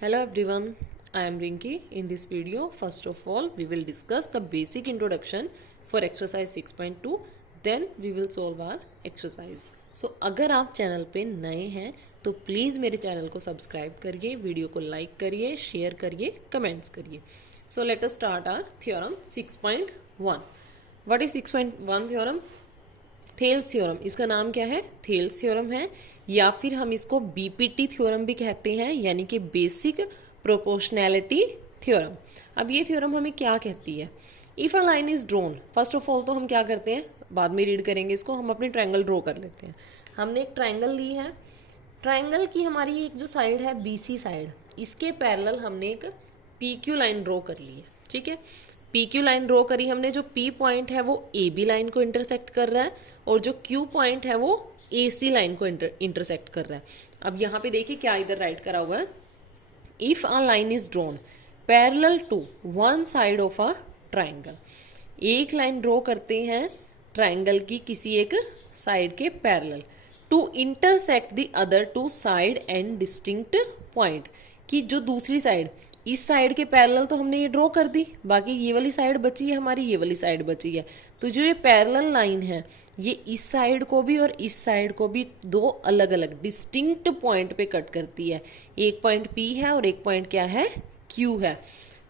Hello everyone, I am Rinki. In this video, first of all, we will discuss the basic introduction for exercise 6.2. Then we will solve our exercise. So अगर आप channel पे नए हैं तो please मेरे channel को subscribe करिए, video को लाइक करिए, शेयर करिए, कमेंट्स करिए. So let us start our theorem 6.1. What is 6.1 theorem? Thales theorem. इसका नाम क्या है? थेल्स थ्योरम है, या फिर हम इसको बीपीटी थ्योरम भी कहते हैं, यानी कि बेसिक प्रोपोर्शनैलिटी थ्योरम. अब ये थ्योरम हमें क्या कहती है? If a line is drone, first of all तो हम क्या करते हैं, बाद में रीड करेंगे इसको, हम अपने ट्रायंगल ड्रॉ कर लेते हैं. हमने एक ट्रायंगल ली है, ट्रायंगल की हमारी एक जो साइड है बीसी साइड, इसके पैरेलल हमने एक पीक्यू लाइन ड्रॉ कर ली है. ठीक है, पीक्यू लाइन ड्रॉ करी हमने. जो पी पॉइंट है वो ए बी लाइन को इंटरसेक्ट कर रहा है, और जो क्यू पॉइंट है वो ए सी लाइन को इंटरसेक्ट कर रहा है. अब यहाँ पे देखिए क्या इधर राइट करा हुआ है. If a line is drawn parallel to one side of a triangle, एक लाइन ड्रॉ करते हैं ट्राइंगल की किसी एक साइड के parallel, to intersect the other two side and distinct point, कि जो दूसरी साइड, इस साइड के पैरेलल तो हमने ये ड्रॉ कर दी, बाकी ये वाली साइड बची है हमारी, ये वाली साइड बची है. तो जो ये पैरेलल लाइन है ये इस साइड को भी और इस साइड को भी दो अलग अलग डिस्टिंक्ट पॉइंट पे कट करती है. एक पॉइंट P है और एक पॉइंट क्या है, Q है.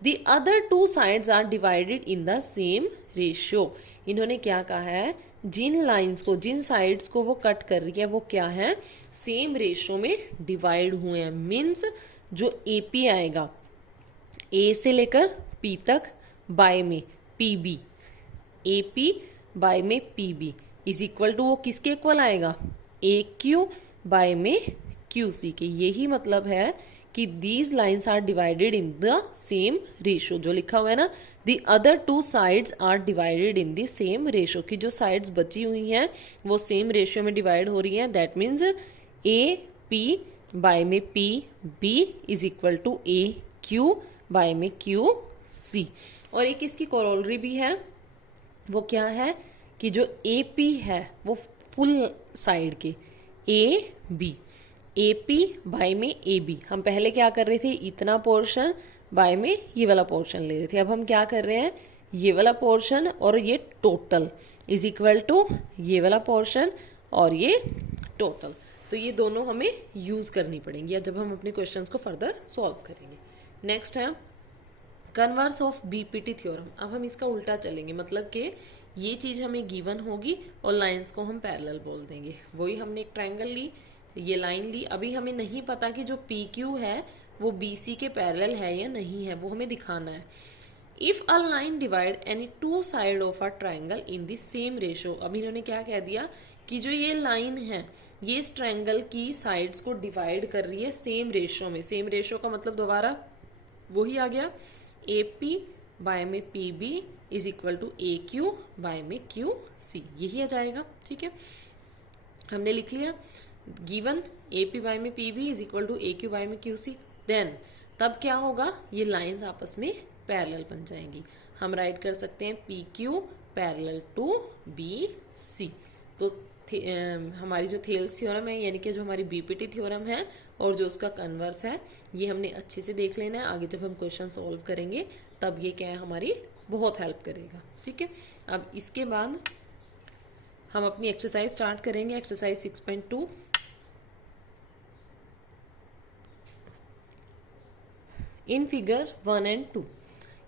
The other two sides are divided in the same ratio. इन्होंने क्या कहा है, जिन लाइंस को, जिन साइड्स को वो कट कर रही है वो क्या है, सेम रेशियो में डिवाइड हुए हैं. मीन्स जो AP आएगा A से लेकर P तक बाय में PB, AP बाय में PB इज इक्वल टू, वो किसके इक्वल आएगा, AQ बाय में QC के. यही मतलब है कि these lines are divided in the same ratio. जो लिखा हुआ है ना, the other two sides are divided in the same ratio, की जो साइड्स बची हुई हैं वो सेम रेशियो में डिवाइड हो रही हैं. दैट मीन्स AP बाय में PB is equal to AQ by में QC. और एक इसकी कोरोलरी भी है, वो क्या है कि जो AP है वो फुल साइड के AB, AP बाय में AB, हम पहले क्या कर रहे थे, इतना पोर्शन बाय में ये वाला पोर्शन ले रहे थे. अब हम क्या कर रहे हैं, ये वाला पोर्शन और ये टोटल इज इक्वल टू ये वाला पोर्शन और ये टोटल. तो ये दोनों हमें यूज़ करनी पड़ेंगी या जब हम अपने क्वेश्चंस को फर्दर सॉल्व करेंगे. नेक्स्ट है कन्वर्स ऑफ बीपीटी थ्योरम. अब हम इसका उल्टा चलेंगे, मतलब कि ये चीज़ हमें गिवन होगी और लाइंस को हम पैरेलल बोल देंगे. वही हमने एक ट्रायंगल ली, ये लाइन ली, अभी हमें नहीं पता कि जो पी क्यू है वो बी सी के पैरेलल है या नहीं है, वो हमें दिखाना है. If a line divide any two side of a triangle in the same ratio. अब इन्होंने क्या कह दिया कि जो ये लाइन है ये इस ट्रायंगल की साइड्स को डिवाइड कर रही है सेम रेशियो में. सेम रेशियो का मतलब दोबारा वही आ गया, AP बाय में PB is equal to AQ by में QC, यही आ जाएगा. ठीक है, हमने लिख लिया गिवन AP बाय में PB is equal to AQ by में QC. देन तब क्या होगा, ये लाइंस आपस में पैरेलल बन जाएंगी. हम राइट कर सकते हैं PQ पैरेलल टू BC. तो हमारी जो थेल्स थ्योरम है, यानी कि जो हमारी बीपीटी थ्योरम है और जो उसका कन्वर्स है, ये हमने अच्छे से देख लेना है. आगे जब हम क्वेश्चन सॉल्व करेंगे तब ये क्या है, हमारी बहुत हेल्प करेगा. ठीक है, अब इसके बाद हम अपनी एक्सरसाइज स्टार्ट करेंगे. एक्सरसाइज 6.2. इन फिगर 1 एंड 2,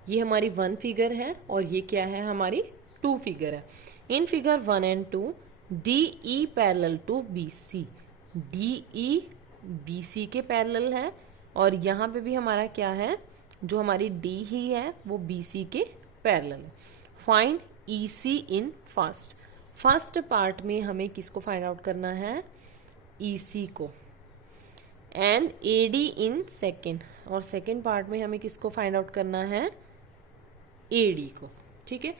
ये हमारी 1 फिगर है और ये क्या है, हमारी 2 फिगर है. In figure 1 and 2 DE parallel to BC, DE BC के पैरेलल है, और यहाँ पे भी हमारा क्या है, जो हमारी D ही है वो BC के पैरेलल है. Find EC in first. First part में हमें किसको फाइंड आउट करना है, EC को. एंड AD इन सेकेंड, और सेकेंड पार्ट में हमें किसको फाइंड आउट करना है, AD को. ठीक है,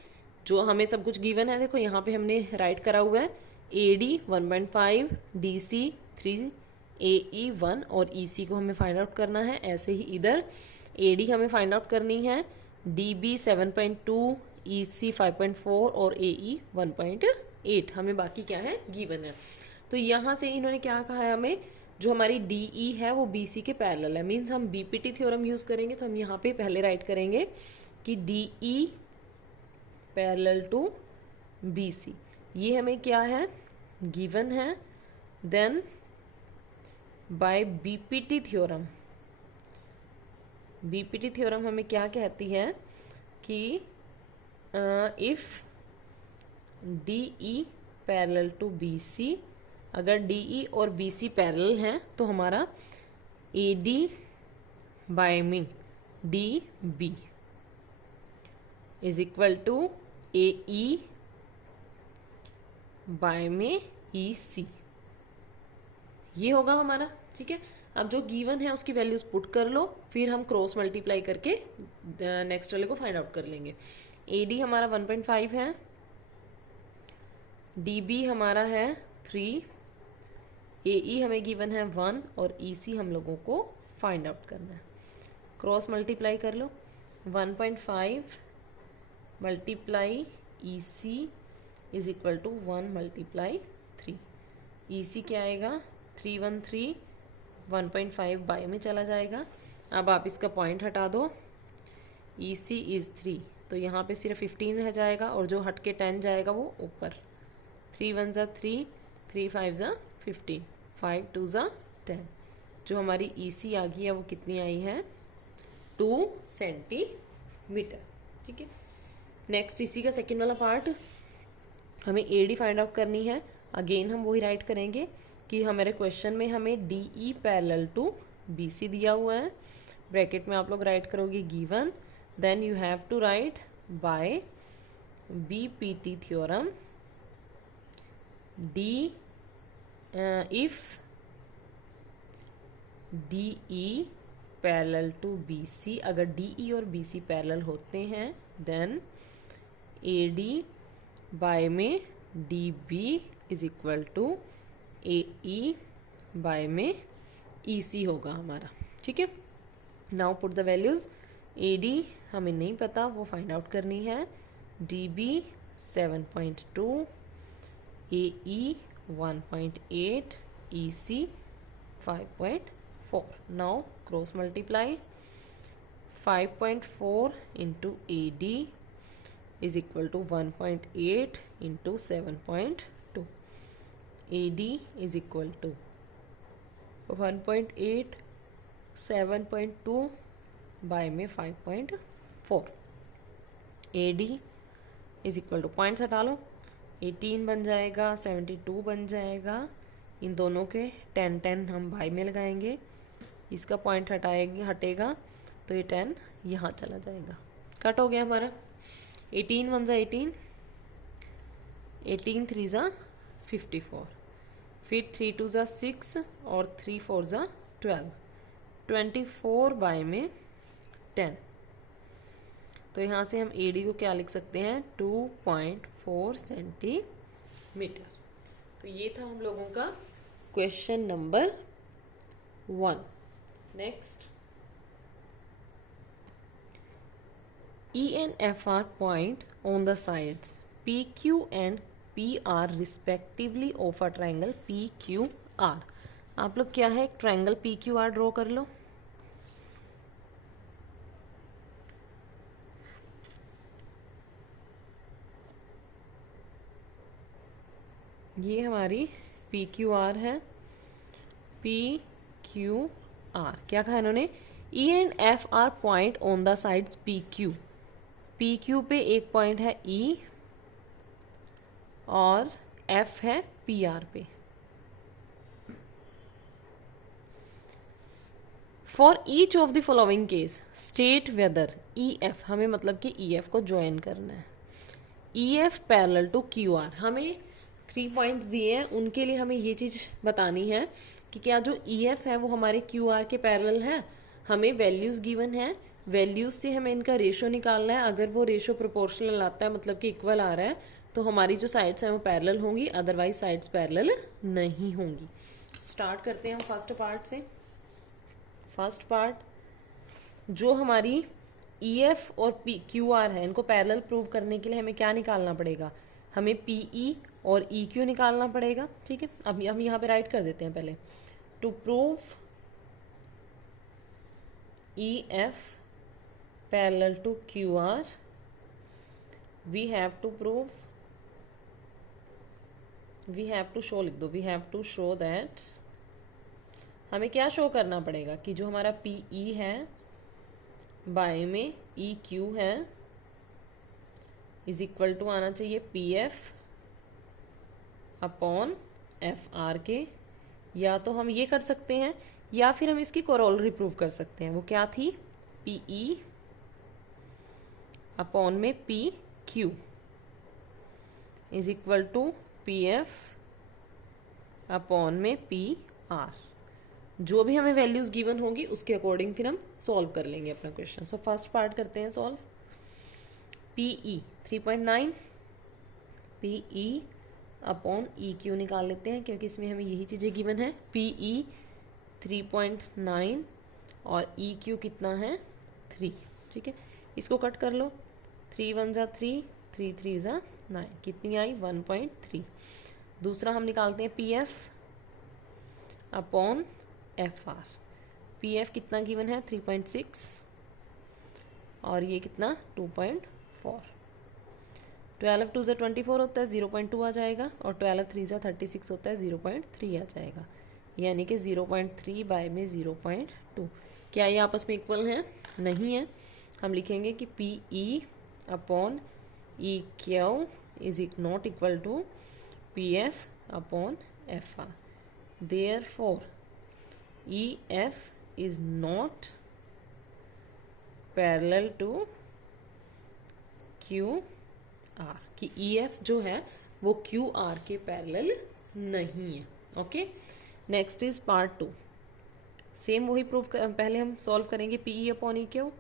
जो हमें सब कुछ गिवन है, देखो यहाँ पे हमने राइट करा हुआ है AD 1.5, DC 3, AE 1 और EC को हमें फाइंड आउट करना है. ऐसे ही इधर AD हमें फाइंड आउट करनी है, DB 7.2, EC 5.4 और AE 1.8 हमें बाकी क्या है, गिवन है. तो यहाँ से इन्होंने क्या कहा है हमें, जो हमारी डी ई है वो बी सी के पैरेलल है, मीन्स हम बीपीटी थ्योरम यूज करेंगे। तो हम यहाँ पे पहले राइट करेंगे कि D E parallel to B C, ये हमें क्या है, गिवन है। Then by BPT theorem, BPT theorem हमें क्या कहती है कि if D E parallel to B C, अगर डी ई और बी सी पैरेलल हैं तो हमारा ए डी बाय में D B is equal to A E by में ई सी, ये होगा हमारा। ठीक है, अब जो गिवन है उसकी वैल्यूज पुट कर लो, फिर हम क्रॉस मल्टीप्लाई करके नेक्स्ट वाले को फाइंड आउट कर लेंगे। ए डी हमारा 1.5 है, डी बी हमारा है 3, ए ई हमें गिवन है 1 और ई सी हम लोगों को फाइंड आउट करना है। क्रॉस मल्टीप्लाई कर लो, 1.5 multiply E C is equal to 1 multiply 3। E C क्या आएगा, 313, 1.5 बाय में चला जाएगा। अब आप इसका पॉइंट हटा दो, ई सी इज़ 3, तो यहाँ पे सिर्फ 15 रह जाएगा और जो हट के 10 जाएगा वो ऊपर। 3 1 ज़ा 3, 3 5 ज़ा 15, 5 2 ज़ा 10। जो हमारी ई सी आ गई है वो कितनी आई है, 2 सेंटीमीटर। ठीक है, नेक्स्ट इसी का सेकेंड वाला पार्ट, हमें ए डी फाइंड आउट करनी है। अगेन हम वही राइट करेंगे कि हमारे क्वेश्चन में हमें D E parallel to B C दिया हुआ है, ब्रैकेट में आप लोग राइट करोगे given, then you have to write by BPT theorem D if D E parallel to B C, अगर डी ई और बी सी पैरेलल होते हैं देन ए डी बाय में D B is equal to A E by में E C होगा हमारा। ठीक है, now put the values. A D हमें नहीं पता, वो फाइंड आउट करनी है। D B 7.2, A E 1.8, E C 5.4। Now cross multiply, 5.4 into A D is equal to 1.8 into 7.2। A D is equal to 1.8, 7.2 by में 5.4। A D is equal to, points हटा लो, 18 बन जाएगा, 72 बन जाएगा। इन दोनों के 10 10 हम बाय में लगाएंगे, इसका पॉइंट हटेगा तो ये 10 यहाँ चला जाएगा, कट हो गया हमारा। 18 1 ज़ा 18, 18 3 ज़ा 54, फिर 3 2 ज़ा 6 और 3 4 ज़ा 12, 24 बाय में 10। तो यहाँ से हम ए डी को क्या लिख सकते हैं, 2.4 सेंटीमीटर। तो ये था हम लोगों का question number 1। Next, E and F are point on the sides PQ and PR respectively of a triangle PQR। आप लोग क्या है, एक ट्रायंगल PQR ड्रॉ कर लो। ये हमारी PQR है, PQR क्या कहा इन्होंने, E and F are point on the sides PQ। PQ पे एक पॉइंट है E और F है PR पे। For each of the following case state whether EF, हमें मतलब कि EF को ज्वाइन करना है। EF पैरेलल टू QR, हमें 3 पॉइंट्स दिए हैं, उनके लिए हमें ये चीज़ बतानी है कि क्या जो EF है वो हमारे QR के पैरेलल है। हमें वैल्यूज़ गिवन है, वैल्यूज़ से हमें इनका रेशो निकालना है। अगर वो रेशो प्रोपोर्शनल आता है, मतलब कि इक्वल आ रहा है, तो हमारी जो साइड्स हैं वो पैरेलल होंगी, अदरवाइज साइड्स पैरेलल नहीं होंगी। स्टार्ट करते हैं हम फर्स्ट पार्ट से। फर्स्ट पार्ट, जो हमारी EF और QR है, इनको पैरेलल प्रूव करने के लिए हमें क्या निकालना पड़ेगा, हमें PE और EQ निकालना पड़ेगा। ठीक है, अब हम यहाँ पे राइट कर देते हैं पहले। to prove EF parallel to QR, we have to show, लिख दो, we have to show that, हमें क्या शो करना पड़ेगा कि जो हमारा PE है बाय में EQ है इज इक्वल टू आना चाहिए PF अपॉन FR के, या तो हम ये कर सकते हैं या फिर हम इसकी कोरोलरी प्रूव कर सकते हैं। वो क्या थी, PE अपॉन में PQ is equal to PF upon में PR। जो भी हमें वैल्यूज गिवन होगी उसके अकॉर्डिंग फिर हम सॉल्व कर लेंगे अपना क्वेश्चन। सो फर्स्ट पार्ट करते हैं solve. PE 3.9, PE upon EQ निकाल लेते हैं क्योंकि इसमें हमें यही चीज़ें गिवन है। PE 3.9 और EQ कितना है 3, ठीक है। इसको कट कर लो, 3 1 ज़ा 3, 3 3 ज़ा 9, कितनी आई 1.3। दूसरा हम निकालते हैं PF अपॉन FR। PF कितना गिवन है 3.6 और ये कितना 2.4। 12 2 ज़ा 24 होता है, 0.2 आ जाएगा, और 12 3 ज़ा 36 होता है, 0.3 आ जाएगा, यानी कि 0.3 बाय में 0.2। क्या ये आपस में इक्वल है? नहीं है। हम लिखेंगे कि PE upon EQ is not equal to PF upon FR। Therefore EF is not parallel to QR, कि EF जो है वो QR के पैरेलल नहीं है। Okay, next is part 2। Same वही प्रूफ पहले हम सॉल्व करेंगे PE अपॉन EQ,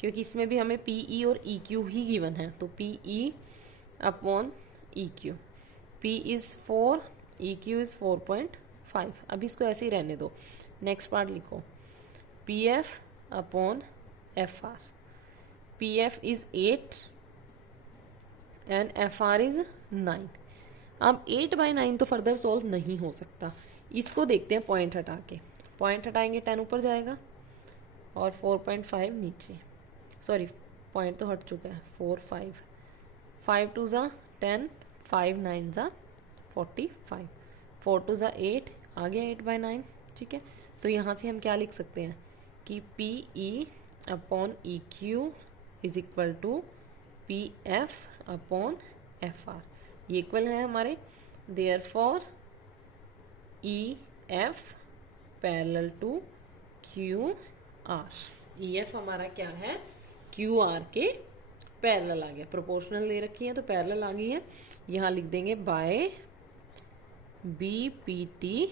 क्योंकि इसमें भी हमें PE और EQ ही गिवन है। तो PE upon EQ, P is 4, EQ is 4.5। अब इसको ऐसे ही रहने दो। नेक्स्ट पार्ट लिखो, PF upon FR। PF is 8 and FR is 9। अब 8/9 तो फर्दर सॉल्व नहीं हो सकता। इसको देखते हैं पॉइंट हटा के। पॉइंट हटाएंगे 10 ऊपर जाएगा और 4.5 नीचे, सॉरी पॉइंट तो हट चुका है, 4 5 5 2 ज़ा 10, 5 9 ज़ा 45, 4 2 ज़ा 8, आ गया 8/9, ठीक है। तो यहाँ से हम क्या लिख सकते हैं कि PE upon EQ is equal to PF upon FR, ये इक्वल है हमारे। Therefore EF parallel to QR। EF हमारा क्या है, QR के पैरेलल आ गया। प्रोपोर्शनल दे रखी है तो पैरेलल आ गई है। यहाँ लिख देंगे by BPT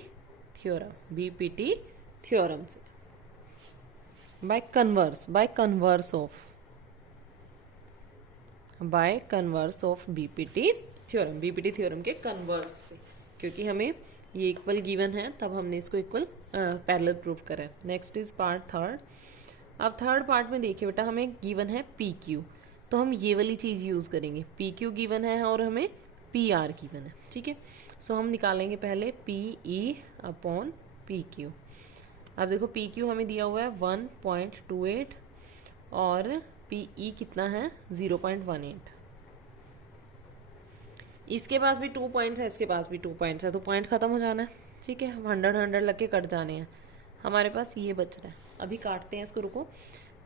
theorem, BPT theorem से, by converse of BPT theorem, BPT theorem के कन्वर्स से, क्योंकि हमें ये इक्वल गिवन है तब हमने इसको इक्वल पैरेलल प्रूव करा है। Next is part third. अब थर्ड पार्ट में देखिए बेटा, हमें गिवन है PQ, तो हम ये वाली चीज़ यूज़ करेंगे। PQ गिवन है और हमें PR गिवन है, ठीक है। सो हम निकालेंगे पहले PE अपॉन PQ। अब देखो PQ हमें दिया हुआ है 1.28 और PE कितना है 0.18। इसके पास भी 2 पॉइंट्स है, इसके पास भी 2 पॉइंट्स है, तो पॉइंट ख़त्म हो जाना है, ठीक है। 100 लग के कट जाने हैं, हमारे पास ये बच रहा है। अभी काटते हैं इसको, रुको।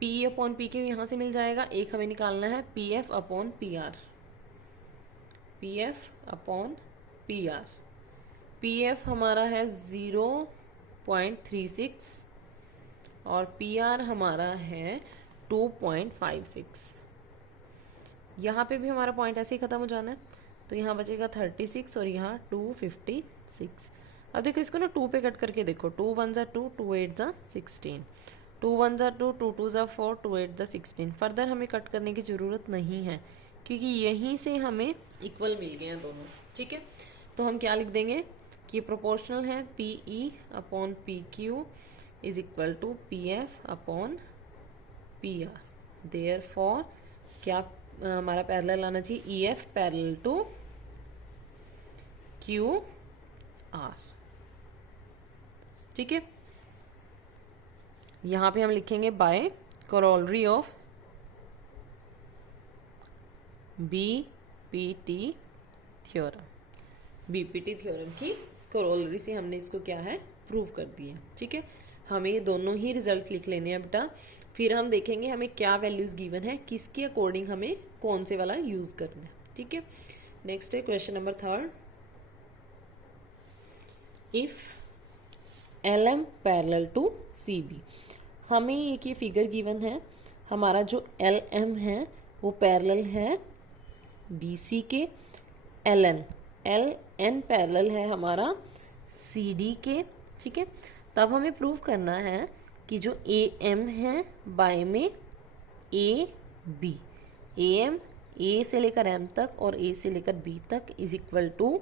PE अपॉन PQ यहाँ से मिल जाएगा। एक हमें निकालना है PF upon PR, PF upon PR। PF हमारा है 0.36 और PR हमारा है 2.56। यहाँ पे भी हमारा पॉइंट ऐसे ही ख़त्म हो जाना है, तो यहाँ बचेगा 36 और यहाँ 256। अब देखो इसको ना 2 पे कट करके देखो, 2 1 ज़ा 2, 2 8 ज़ा 16, 2 1 ज़ा 2, 2 2 ज़ा 4, 2 8 ज़ा 16। फर्दर हमें कट करने की ज़रूरत नहीं है क्योंकि यहीं से हमें इक्वल मिल गए हैं दोनों, ठीक है। तो हम क्या लिख देंगे कि ये प्रोपोर्शनल है, PE upon PQ is equal to PF upon PR। Therefore क्या हमारा पैरेलल आना चाहिए, EF पैरेलल टू QR। ठीक है। यहाँ पे हम लिखेंगे by corollary of BPT theorem. BPT theorem की करोलरी से हमने इसको क्या है, प्रूव कर दिया। ठीक है, हमें ये दोनों ही रिजल्ट लिख लेने हैं बेटा। फिर हम देखेंगे हमें क्या वैल्यूज गिवन है, किसके अकॉर्डिंग हमें कौन से वाला यूज करना है। ठीक है, नेक्स्ट है question number 3। If L M parallel to C B, हमें एक ये फिगर गिवन है, हमारा जो एल एम है वो पैरेलल है बी सी के, एल एन पैरेलल है हमारा सी डी के। ठीक है, तब हमें प्रूव करना है कि जो ए एम है बाय में A B, A M A से लेकर एम तक और ए से लेकर बी तक is equal to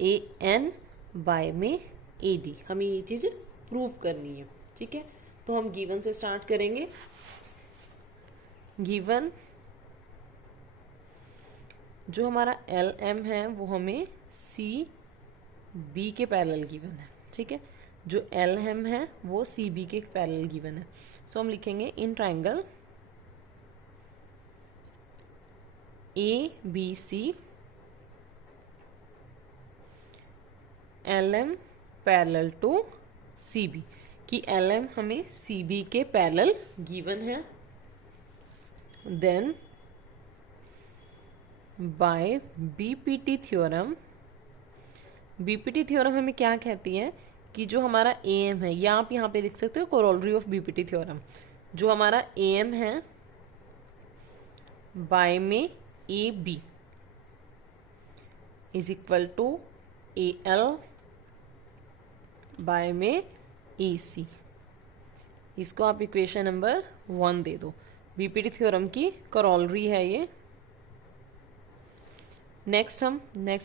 A N by में ए डी। हमें ये चीज़ प्रूव करनी है। ठीक है, तो हम गिवन से स्टार्ट करेंगे। गिवन जो हमारा एल एम है वो हमें सी बी के पैरेलल गिवन है। ठीक है, जो एल एम है वो सी बी के पैरेलल गिवन है। सो हम लिखेंगे in triangle A B C L M parallel to C B, कि एल एम हमें सी बी के पैरेलल गिवन है। Then by BPT theorem, BPT theorem हमें क्या कहती है कि जो हमारा ए एम है, या आप यहाँ पे लिख सकते हो कोरोलरी ऑफ बीपीटी थ्योरम, जो हमारा ए एम है बाय में A B is equal to A L by में ए सी। इसको आप इक्वेशन नंबर 1 दे दो। बीपीटी थ्योरम की कोरोलरी है ये। नेक्स्ट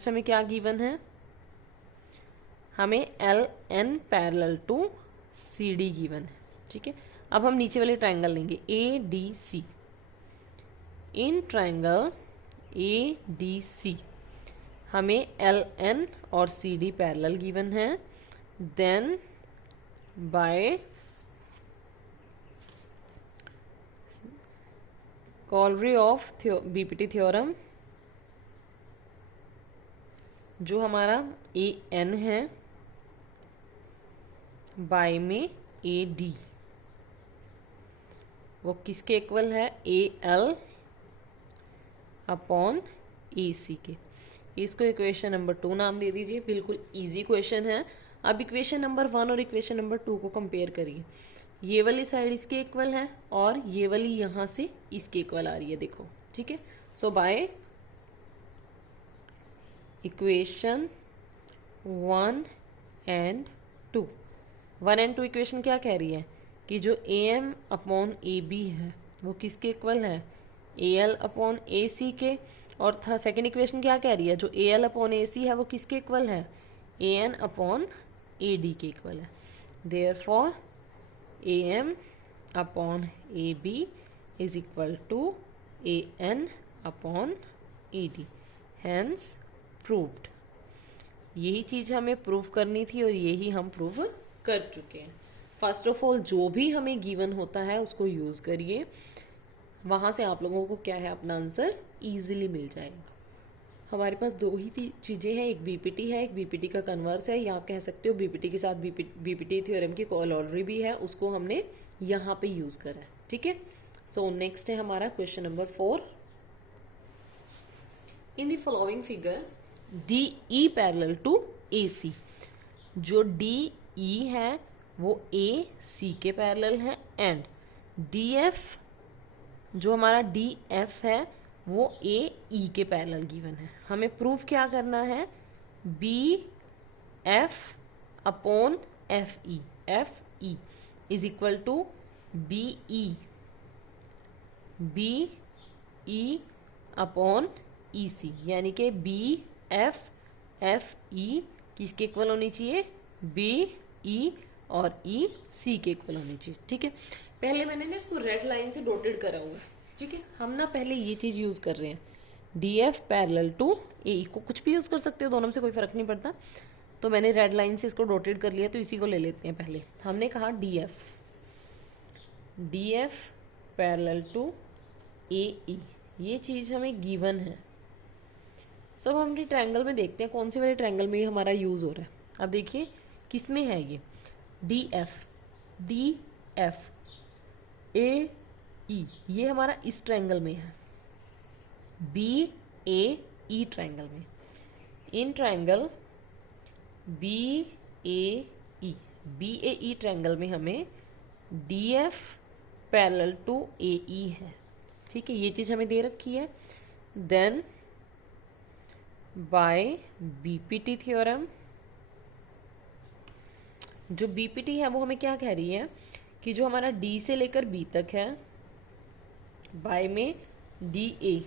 हमें क्या गिवन है, हमें L N parallel to C D given है। ठीक है, अब हम नीचे वाले ट्रायंगल लेंगे A D C. In triangle A D C हमें एल एन और सी डी पैरेलल गिवन है। Then by corollary of BPT theorem, जो हमारा ए एन है बाय में ए डी, वो किसके इक्वल है, ए एल अपॉन ए सी के। इसको इक्वेशन नंबर 2 नाम दे दीजिए। बिल्कुल इजी क्वेश्चन है। अब इक्वेशन नंबर 1 और इक्वेशन नंबर 2 को कंपेयर करिए। ये वाली साइड इसके इक्वल है और ये वाली यहाँ से इसके इक्वल आ रही है, देखो। ठीक है, so by equation 1 and 2, 1 and 2 equation क्या कह रही है कि जो A M upon A B है वो किसके इक्वल है, ए एल अपॉन ए सी के। और सेकेंड इक्वेशन क्या कह रही है, जो ए एल अपॉन ए सी है वो किसके इक्वल है, A N upon A D के इक्वल है। Therefore A M upon A B is equal to A N upon A D, hence proved. यही चीज़ हमें प्रूव करनी थी और यही हम प्रूव कर चुके हैं। फर्स्ट ऑफ ऑल जो भी हमें गिवन होता है उसको यूज़ करिए, वहाँ से आप लोगों को क्या है, अपना आंसर इजीली मिल जाएगा। हमारे पास 2 ही चीज़ें हैं, एक बीपीटी है, एक बीपीटी का कन्वर्स है, या आप कह सकते हो बीपीटी के साथ बीपीटी थ्योरम की कोरोलरी भी है, उसको हमने यहाँ पे यूज़ करा है। ठीक है, सो नेक्स्ट है हमारा question number 4। In the following figure D E parallel to A C, जो डी ई है वो ए सी के पैरेलल है, एंड डी एफ, जो हमारा डी एफ है वो ए ई के पैरेलल गिवन है। हमें प्रूफ क्या करना है, B F upon F E is equal to B E upon E C, यानी कि बी एफ ई किसके इक्वल होनी चाहिए, बी ई और ई सी के इक्वल होनी चाहिए। ठीक है, पहले मैंने ना इसको रेड लाइन से डॉटेड करा हुआ है। ठीक है, हम ना पहले ये चीज़ यूज़ कर रहे हैं, D F parallel to A ई, को कुछ भी यूज़ कर सकते हो, दोनों में से कोई फ़र्क नहीं पड़ता। तो मैंने रेड लाइन से इसको डॉटेड कर लिया, तो इसी को ले लेते हैं पहले। हमने कहा D F parallel to A ई, ये चीज़ हमें गिवन है। सब हम ट्रायंगल में देखते हैं कौन से वाले ट्रायंगल में ये हमारा यूज़ हो रहा है। अब देखिए किस में है ये, डी एफ ए ई, ये हमारा इस ट्रायंगल में है, बी ए ई ट्रायंगल में। In triangle B A E triangle में हमें D F parallel to A E है। ठीक है, ये चीज़ हमें दे रखी है। देन बाय बीपीटी थ्योरम, जो बीपीटी है वो हमें क्या कह रही है कि जो हमारा डी से लेकर बी तक है, बाय में डी ए,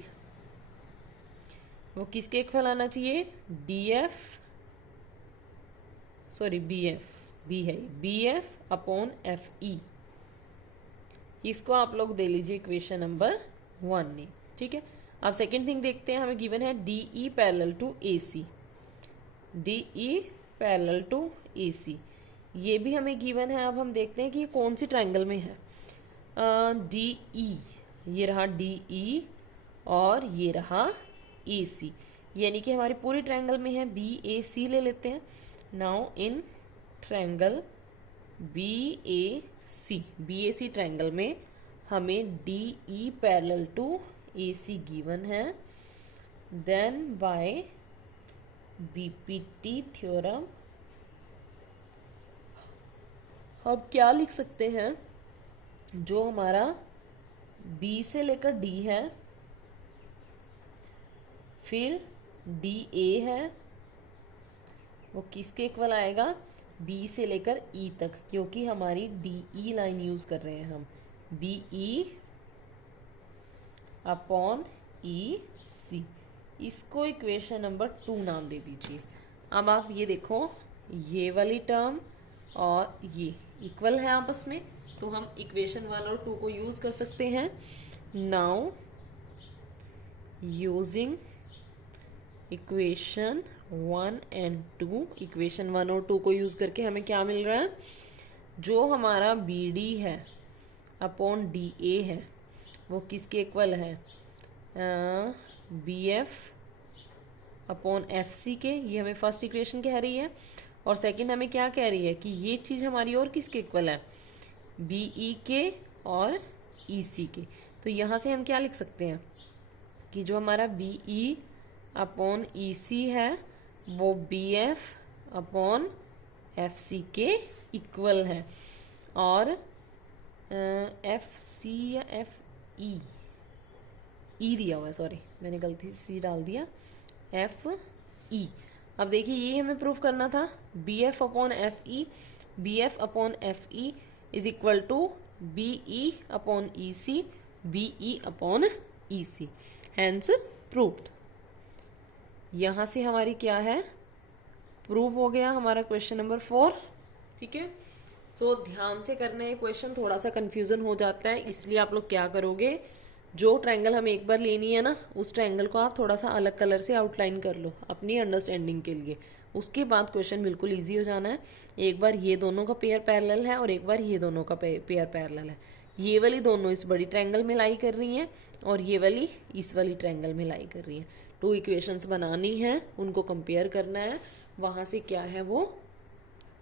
वो किसके इक्वल आना चाहिए, B F upon F E. इसको आप लोग दे लीजिए इक्वेशन नंबर 1 में। ठीक है, अब सेकेंड थिंग देखते हैं, हमें गिवन है D E parallel to A सी, ये भी हमें गिवन है। अब हम देखते हैं कि ये कौन सी ट्रायंगल में है। डी ई, ये रहा डी ई और ये रहा ए सी, यानी कि हमारी पूरी ट्रायंगल में है। बी ए सी ले लेते हैं। Now in triangle B A C triangle में हमें D E parallel to A C given है। देन बाय बीपीटी थ्योरम हम क्या लिख सकते हैं, जो हमारा बी से लेकर डी है, फिर डी ए है, वो किसके इक्वल आएगा, बी से लेकर ई तक, क्योंकि हमारी डी ई लाइन यूज कर रहे हैं हम, बी ई अपॉन ई सी। इसको इक्वेशन नंबर 2 नाम दे दीजिए। अब आप ये देखो, ये वाली टर्म और ये इक्वल है आपस में, तो हम इक्वेशन 1 और 2 को यूज कर सकते हैं। Now using equation 1 and 2, equation 1 और 2 को यूज करके हमें क्या मिल रहा है, जो हमारा बी डी है अपॉन डी ए है, वो किसके इक्वल है, B F upon F C के। ये हमें फर्स्ट इक्वेशन कह रही है। और सेकंड हमें क्या कह रही है कि ये चीज़ हमारी और किसके इक्वल है, बी ई के और ई सी के। तो यहाँ से हम क्या लिख सकते हैं कि जो हमारा B E upon E C है, वो B F upon F C के इक्वल है। और एफ सी या एफ ई दिया हुआ है, सॉरी मैंने गलती से सी डाल दिया, एफ ई। अब देखिए ये हमें प्रूफ करना था, B F upon F E is equal to B E upon E C, B E upon E C, hence proved. यहाँ से हमारी क्या है, प्रूव हो गया हमारा क्वेश्चन नंबर 4। ठीक है, सो ध्यान से करना है क्वेश्चन, थोड़ा सा कंफ्यूजन हो जाता है, इसलिए आप लोग क्या करोगे, जो ट्रायंगल हमें एक बार लेनी है ना, उस ट्रायंगल को आप थोड़ा सा अलग कलर से आउटलाइन कर लो अपनी अंडरस्टैंडिंग के लिए। उसके बाद क्वेश्चन बिल्कुल इजी हो जाना है। एक बार ये दोनों का पेयर पैरेलल है और एक बार ये दोनों का पेयर पैरेलल है। ये वाली दोनों इस बड़ी ट्रायंगल में लाई कर रही हैं और ये वाली इस वाली ट्रायंगल में लाई कर रही हैं। 2 इक्वेशंस बनानी है, उनको कंपेयर करना है, वहाँ से क्या है वो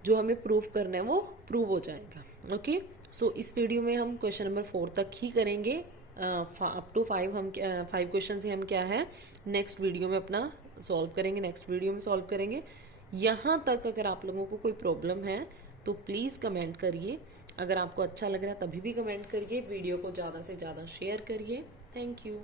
जो हमें प्रूफ करना है वो प्रूव हो जाएगा। ओके, सो इस वीडियो में हम क्वेश्चन नंबर 4 तक ही करेंगे। अप टू 5 हम 5 क्वेश्चन से हम क्या है नेक्स्ट वीडियो में अपना सॉल्व करेंगे, नेक्स्ट वीडियो में सॉल्व करेंगे। यहाँ तक अगर आप लोगों को कोई प्रॉब्लम है तो प्लीज़ कमेंट करिए। अगर आपको अच्छा लग रहा है तभी भी कमेंट करिए। वीडियो को ज़्यादा से ज़्यादा शेयर करिए। Thank you.